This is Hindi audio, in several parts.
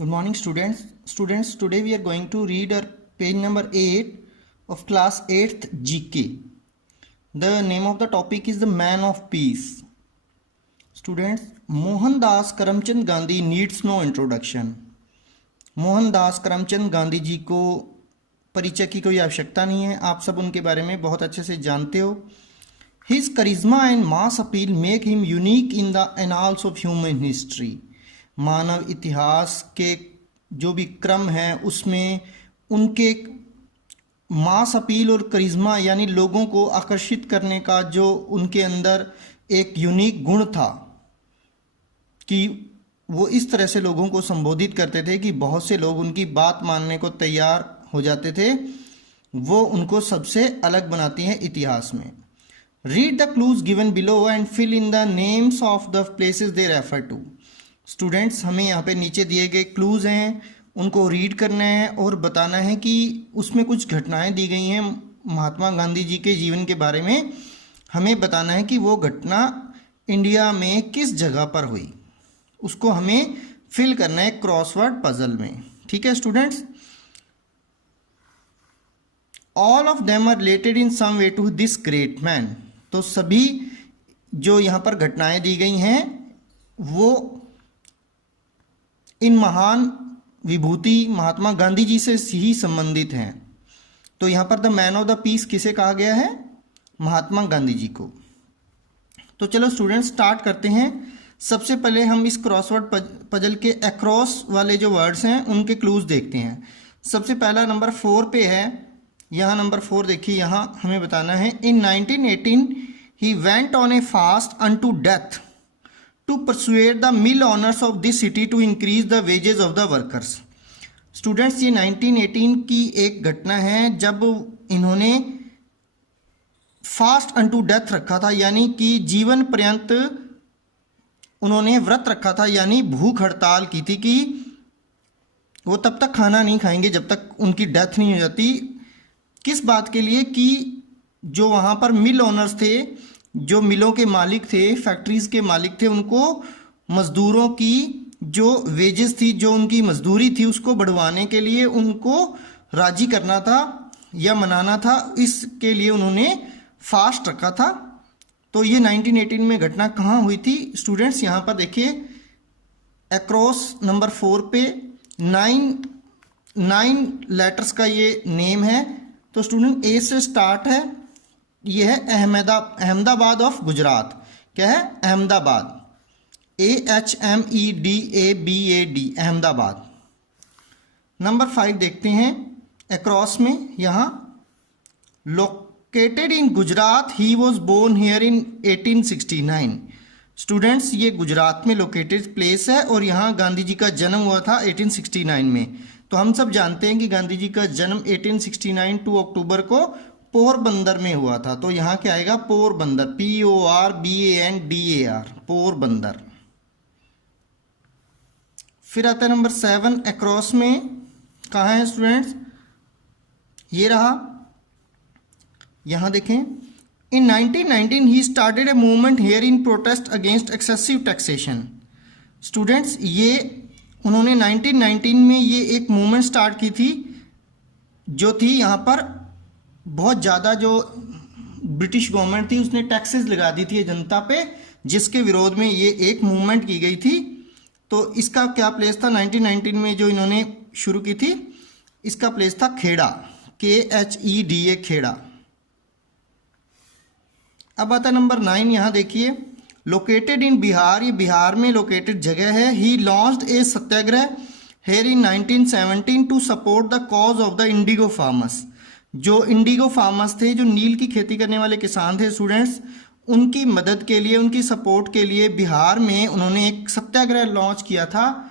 Good morning, students. Students, today we are going to read our page number 8 of class 8th GK. The name of the topic is the Man of Peace. Students, Mohandas Karamchand Gandhi needs no introduction. Mohandas Karamchand Gandhi ji को परिचय की कोई आवश्यकता नहीं है, आप सब उनके बारे में बहुत अच्छे से जानते हो. His charisma and mass appeal make him unique in the annals of human history. मानव इतिहास के जो भी क्रम है उसमें उनके मास अपील और करिश्मा यानी लोगों को आकर्षित करने का जो उनके अंदर एक यूनिक गुण था कि वो इस तरह से लोगों को संबोधित करते थे कि बहुत से लोग उनकी बात मानने को तैयार हो जाते थे. वो उनको सबसे अलग बनाती हैं इतिहास में. Read the clues given below and fill in the names of the places they refer to. Students, हमें यहाँ पे नीचे दिए गए क्लूज हैं, उनको रीड करना है और बताना है कि उसमें कुछ घटनाएं दी गई हैं महात्मा गांधी जी के जीवन के बारे में. हमें बताना है कि वो घटना इंडिया में किस जगह पर हुई. उसको हमें फिल करना है क्रॉसवर्ड पजल में. ठीक है students. All of them are related in some way to this great man. तो सभी जो यहाँ पर घटनाएं दी गई हैं वो इन महान विभूति महात्मा गांधी जी से ही संबंधित हैं. तो यहाँ पर the man of the peace किसे कहा गया है? महात्मा गांधी जी को. तो चलो स्टूडेंट्स स्टार्ट करते हैं. सबसे पहले हम इस क्रॉसवर्ड पजल के अक्रॉस वाले जो वर्ड्स हैं उनके क्लूज देखते हैं. सबसे पहला नंबर 4 पे है. यहाँ नंबर 4 देखिए, यहाँ हमें बताना है इन 1918 he went on A fast unto death to persuade the mill owners of this city to increase the wages of the workers. Students, ये 1918 की एक घटना है जब इन्होंने फास्ट अनटू डेथ रखा था, यानी कि जीवन पर्यंत उन्होंने व्रत रखा था, यानी भूख हड़ताल की थी कि वो तब तक खाना नहीं खाएंगे जब तक उनकी डेथ नहीं हो जाती. किस बात के लिए? कि जो वहाँ पर मिल ओनर्स थे, जो मिलों के मालिक थे, फैक्ट्रीज के मालिक थे, उनको मजदूरों की जो वेजेस थी, जो उनकी मजदूरी थी, उसको बढ़वाने के लिए उनको राजी करना था या मनाना था. इसके लिए उन्होंने फास्ट रखा था. तो ये 1918 में घटना कहाँ हुई थी स्टूडेंट्स? यहाँ पर देखिए अक्रॉस नंबर 4 पे 9 लेटर्स का ये नेम है. तो स्टूडेंट ए से स्टार्ट है. ये है अहमदाबाद ऑफ गुजरात. क्या है? अहमदाबाद. AHMEDABAD अहमदाबाद. नंबर 5 देखते हैं अक्रॉस में. यहाँ located in Gujarat he was born here in 1869. Students, ये गुजरात में लोकेटेड प्लेस है और यहाँ गांधी जी का जन्म हुआ था 1869 में. तो हम सब जानते हैं कि गांधी जी का जन्म 1869 2 अक्टूबर को पोरबंदर में हुआ था. तो यहाँ क्या आएगा? पोरबंदर. PORBANDAR पोरबंदर. फिर आता है नंबर 7 अक्रॉस में. कहाँ है स्टूडेंट्स? ये रहा. यहाँ देखें इन 1919 he started a movement here in protest against excessive taxation. Students, ये उन्होंने 1919 में ये एक मूवमेंट स्टार्ट की थी जो थी यहाँ पर बहुत ज़्यादा जो ब्रिटिश गवर्नमेंट थी उसने टैक्सेस लगा दी थी जनता पे, जिसके विरोध में ये एक मूवमेंट की गई थी. तो इसका क्या प्लेस था 1919 में जो इन्होंने शुरू की थी? इसका प्लेस था खेड़ा. KHEDA खेड़ा. अब आता नंबर 9. यहाँ देखिए लोकेटेड इन बिहार. ये बिहार में लोकेटेड जगह है. He launched a satyagraha here in 1917 to support the cause of the indigo farmers. जो इंडिगो फार्मर्स थे, जो नील की खेती करने वाले किसान थे स्टूडेंट्स, उनकी मदद के लिए, उनकी सपोर्ट के लिए बिहार में उन्होंने एक सत्याग्रह लॉन्च किया था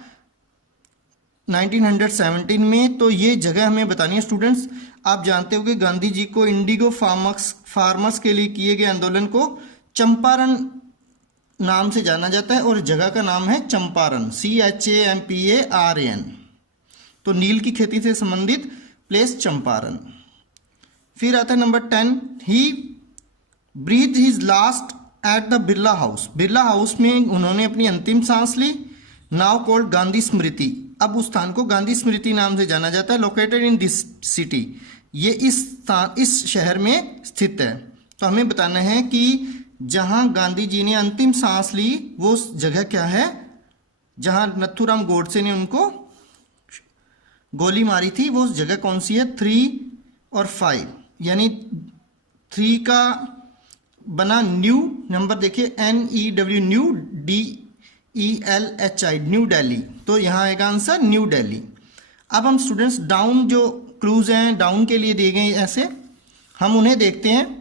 1917 में. तो ये जगह हमें बतानी है स्टूडेंट्स. आप जानते हो कि गांधी जी को इंडिगो फार्मर्स के लिए किए गए आंदोलन को चंपारण नाम से जाना जाता है और जगह का नाम है चंपारण. CHAMPARAN. तो नील की खेती से संबंधित प्लेस चंपारण. फिर आता है number 10. He breathe his last at the Birla house. Birla house में उन्होंने अपनी अंतिम सांस ली. Now called Gandhi Smriti. अब उस स्थान को गांधी स्मृति नाम से जाना जाता है। लोकेटेड इन दिस सिटी, ये इस शहर में स्थित है। तो हमें बताना है कि जहां गांधी जी ने अंतिम सांस ली वो जगह क्या है, जहां नथुराम गोडसे ने उनको गोली मारी थी वो जगह कौन सी है। 3 और 5, यानी 3 का बना न्यू, नंबर देखिए NEW, new DELHI, new Delhi. तो यहाँ आएगा आंसर न्यू दिल्ली। अब हम स्टूडेंट्स डाउन जो क्लूज हैं डाउन के लिए दिए गए ऐसे, हम उन्हें देखते हैं।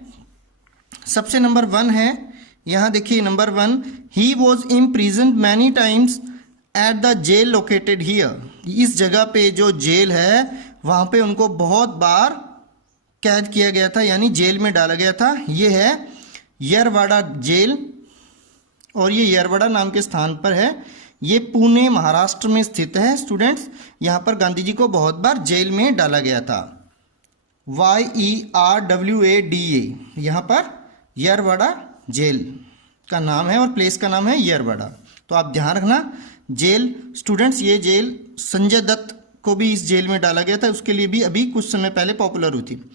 सबसे नंबर 1 है, यहाँ देखिए number 1, he was imprisoned many times at the jail located here. इस जगह पे जो जेल है वहाँ पे उनको बहुत बार कैद किया गया था, यानी जेल में डाला गया था। ये है यरवाड़ा जेल, और ये यरवाड़ा नाम के स्थान पर है। ये पुणे महाराष्ट्र में स्थित है स्टूडेंट्स। यहाँ पर गांधी जी को बहुत बार जेल में डाला गया था। YERWADA, यहाँ पर यरवाड़ा जेल का नाम है और प्लेस का नाम है यरवाड़ा। तो आप ध्यान रखना जेल स्टूडेंट्स, ये जेल संजय दत्त को भी इस जेल में डाला गया था, उसके लिए भी अभी कुछ समय पहले पॉपुलर हुई थी।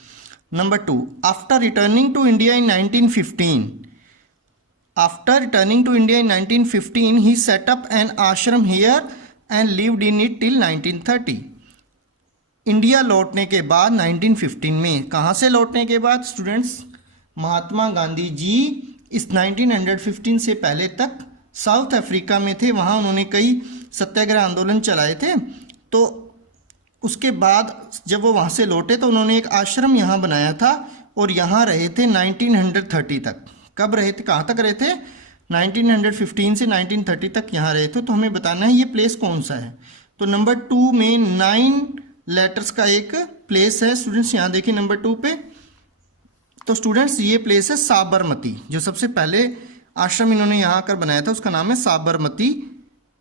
Number 2, after returning to India in 1915, after returning to India in 1915 he set up an ashram here and lived in it till 1930। India लौटने के बाद 1915 में, कहाँ से लौटने के बाद स्टूडेंट्स, महात्मा गांधी जी इस 1915 से पहले तक साउथ अफ्रीका में थे। वहाँ उन्होंने कई सत्याग्रह आंदोलन चलाए थे। तो उसके बाद जब वो वहाँ से लौटे तो उन्होंने एक आश्रम यहाँ बनाया था और यहाँ रहे थे 1930 तक। कब रहे थे, कहाँ तक रहे थे, 1915 से 1930 तक यहाँ रहे थे। तो हमें बताना है ये प्लेस कौन सा है। तो नंबर 2 में 9 लेटर्स का एक प्लेस है स्टूडेंट्स, यहाँ देखिए नंबर 2 पे। तो स्टूडेंट्स ये प्लेस है साबरमती, जो सबसे पहले आश्रम इन्होंने यहाँ आकर बनाया था उसका नाम है साबरमती,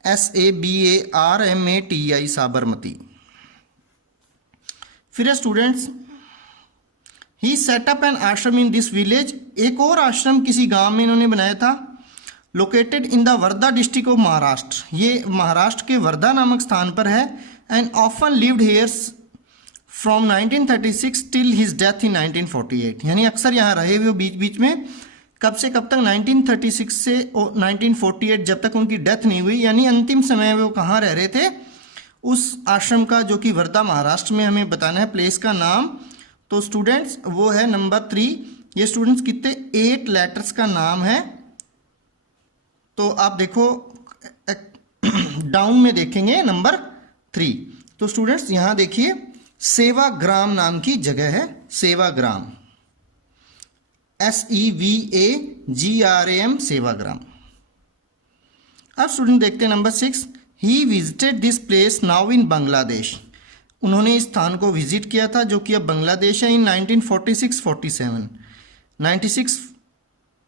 SABARMATI, साबरमती। फिर स्टूडेंट्स ही सेटअप एन आश्रम इन दिस विलेज, एक और आश्रम किसी गांव में इन्होंने बनाया था। Located in the Wardha district of Maharashtra, ये महाराष्ट्र के वर्धा नामक स्थान पर है। And often lived here from 1936 till his death in 1948, यानी अक्सर यहाँ रहे हुए बीच बीच में। कब से कब तक, 1936 से 1948, जब तक उनकी डेथ नहीं हुई, यानी अंतिम समय में वो कहाँ रह रहे थे, उस आश्रम का जो कि वर्धा महाराष्ट्र में। हमें बताना है प्लेस का नाम। तो स्टूडेंट्स वो है नंबर 3। ये स्टूडेंट्स कितने 8 लेटर्स का नाम है। तो आप देखो डाउन में देखेंगे नंबर 3। तो स्टूडेंट्स यहाँ देखिए सेवाग्राम नाम की जगह है, सेवाग्राम, SEVAGRAM, सेवाग्राम। अब स्टूडेंट देखते हैं number 6, he visited this place now in Bangladesh. उन्होंने इस स्थान को विजिट किया था जो कि अब बांग्लादेश है, इन 1946-47,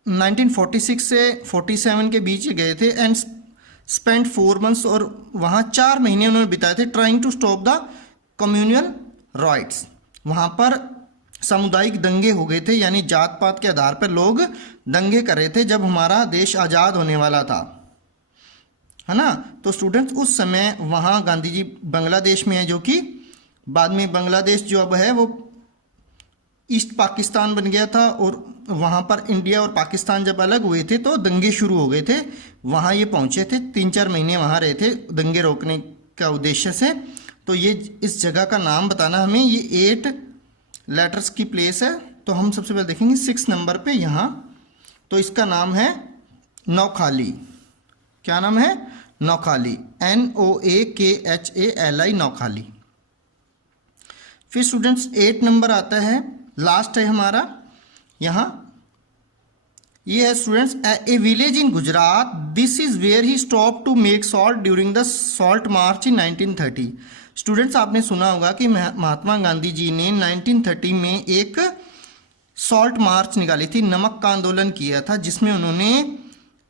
1946 से 47 के बीच गए थे। एंड स्पेंड 4 months, और वहाँ 4 महीने उन्होंने बिताए थे trying to stop the communal riots. वहाँ पर सामुदायिक दंगे हो गए थे, यानी जात पात के आधार पर लोग दंगे कर रहे थे जब हमारा देश आज़ाद होने वाला था, है ना। तो स्टूडेंट्स उस समय वहाँ गांधी जी बांग्लादेश में है, जो कि बाद में बांग्लादेश जो अब है वो ईस्ट पाकिस्तान बन गया था। और वहाँ पर इंडिया और पाकिस्तान जब अलग हुए थे तो दंगे शुरू हो गए थे, वहाँ ये पहुँचे थे, 3-4 महीने वहाँ रहे थे दंगे रोकने का उद्देश्य से। तो ये इस जगह का नाम बताना हमें, ये 8 लेटर्स की प्लेस है। तो हम सबसे पहले देखेंगे 6 नंबर पे यहाँ, तो इसका नाम है नौखाली। क्या नाम है, नौखाली, NOAKHALI, नौखाली। फिर स्टूडेंट्स 8 नंबर आता है, लास्ट है हमारा यहाँ, ये है students a village in Gujarat, this is where he stop to make salt during the salt march in 1930। Students आपने सुना होगा कि महात्मा गांधी जी ने 1930 में एक सॉल्ट मार्च निकाली थी, नमक का आंदोलन किया था, जिसमें उन्होंने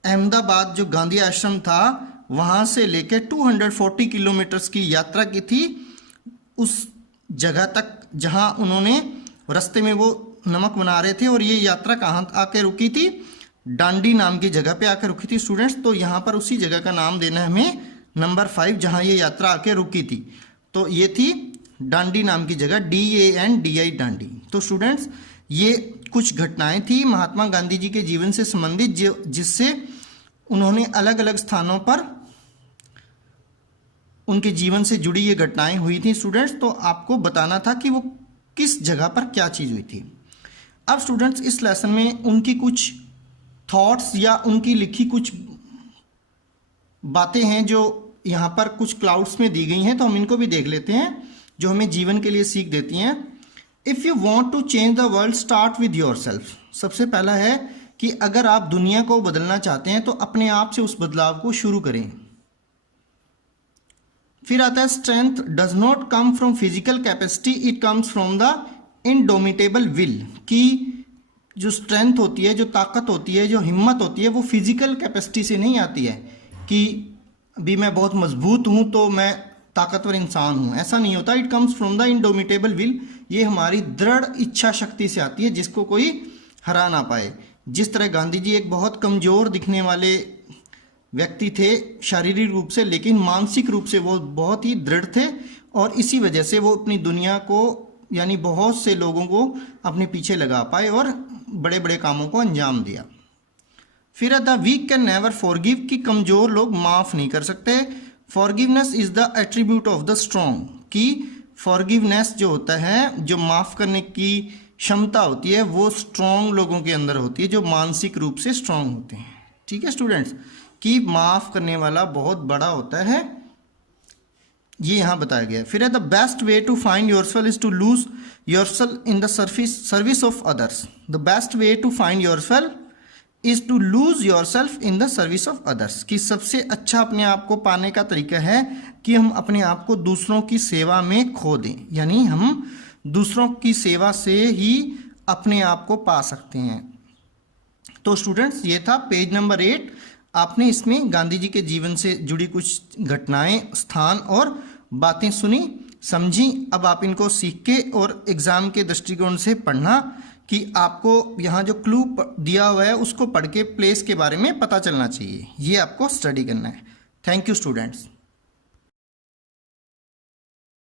अहमदाबाद जो गांधी आश्रम था वहाँ से लेकर 240 किलोमीटर्स की यात्रा की थी उस जगह तक जहाँ उन्होंने रास्ते में वो नमक बना रहे थे। और ये यात्रा कहाँ आके रुकी थी, डांडी नाम की जगह पे आकर रुकी थी स्टूडेंट्स। तो यहाँ पर उसी जगह का नाम देना है हमें नंबर 5 जहाँ ये यात्रा आके रुकी थी, तो ये थी डांडी नाम की जगह, DANDI डांडी। तो स्टूडेंट्स ये कुछ घटनाएं थी महात्मा गांधी जी के जीवन से संबंधित जिससे उन्होंने अलग अलग स्थानों पर उनके जीवन से जुड़ी ये घटनाएं हुई थी स्टूडेंट्स। तो आपको बताना था कि वो किस जगह पर क्या चीज़ हुई थी। अब स्टूडेंट्स इस लेसन में उनकी कुछ थॉट्स या उनकी लिखी कुछ बातें हैं जो यहाँ पर कुछ क्लाउड्स में दी गई हैं, तो हम इनको भी देख लेते हैं जो हमें जीवन के लिए सीख देती हैं। If you want to change the world start with yourself. सबसे पहला है कि अगर आप दुनिया को बदलना चाहते हैं तो अपने आप से उस बदलाव को शुरू करें। फिर आता है strength does not come from physical capacity, it comes from the indomitable will. कि जो स्ट्रेंथ होती है, जो ताकत होती है, जो हिम्मत होती है, वो फिजिकल कैपेसिटी से नहीं आती है कि अभी मैं बहुत मजबूत हूँ तो मैं ताकतवर इंसान हूँ, ऐसा नहीं होता। It comes from the indomitable will, ये हमारी दृढ़ इच्छा शक्ति से आती है जिसको कोई हरा ना पाए। जिस तरह गांधी जी एक बहुत कमज़ोर दिखने वाले व्यक्ति थे शारीरिक रूप से, लेकिन मानसिक रूप से वो बहुत ही दृढ़ थे और इसी वजह से वो अपनी दुनिया को यानी बहुत से लोगों को अपने पीछे लगा पाए और बड़े बड़े कामों को अंजाम दिया। फिर the weak can never forgive, कि कमज़ोर लोग माफ़ नहीं कर सकते। Forgiveness is the attribute of the strong, कि फॉरगिवनेस जो होता है, जो माफ़ करने की क्षमता होती है, वो स्ट्रॉन्ग लोगों के अंदर होती है जो मानसिक रूप से स्ट्रॉन्ग होते हैं। ठीक है स्टूडेंट्स, कि माफ़ करने वाला बहुत बड़ा होता है, ये यहाँ बताया गया है। फिर the best way to find yourself is to lose yourself in the service of others. The best way to find yourself is to lose yourself in the service of others, कि सबसे अच्छा अपने आप को पाने का तरीका है कि हम अपने आप को दूसरों की सेवा में खो दें, यानी हम दूसरों की सेवा से ही अपने आप को पा सकते हैं। तो स्टूडेंट्स ये था पेज नंबर 8। आपने इसमें गांधी जी के जीवन से जुड़ी कुछ घटनाएं, स्थान और बातें सुनी, समझी। अब आप इनको सीख के और एग्ज़ाम के दृष्टिकोण से पढ़ना कि आपको यहाँ जो क्लू दिया हुआ है उसको पढ़ के प्लेस के बारे में पता चलना चाहिए, ये आपको स्टडी करना है। Thank you students.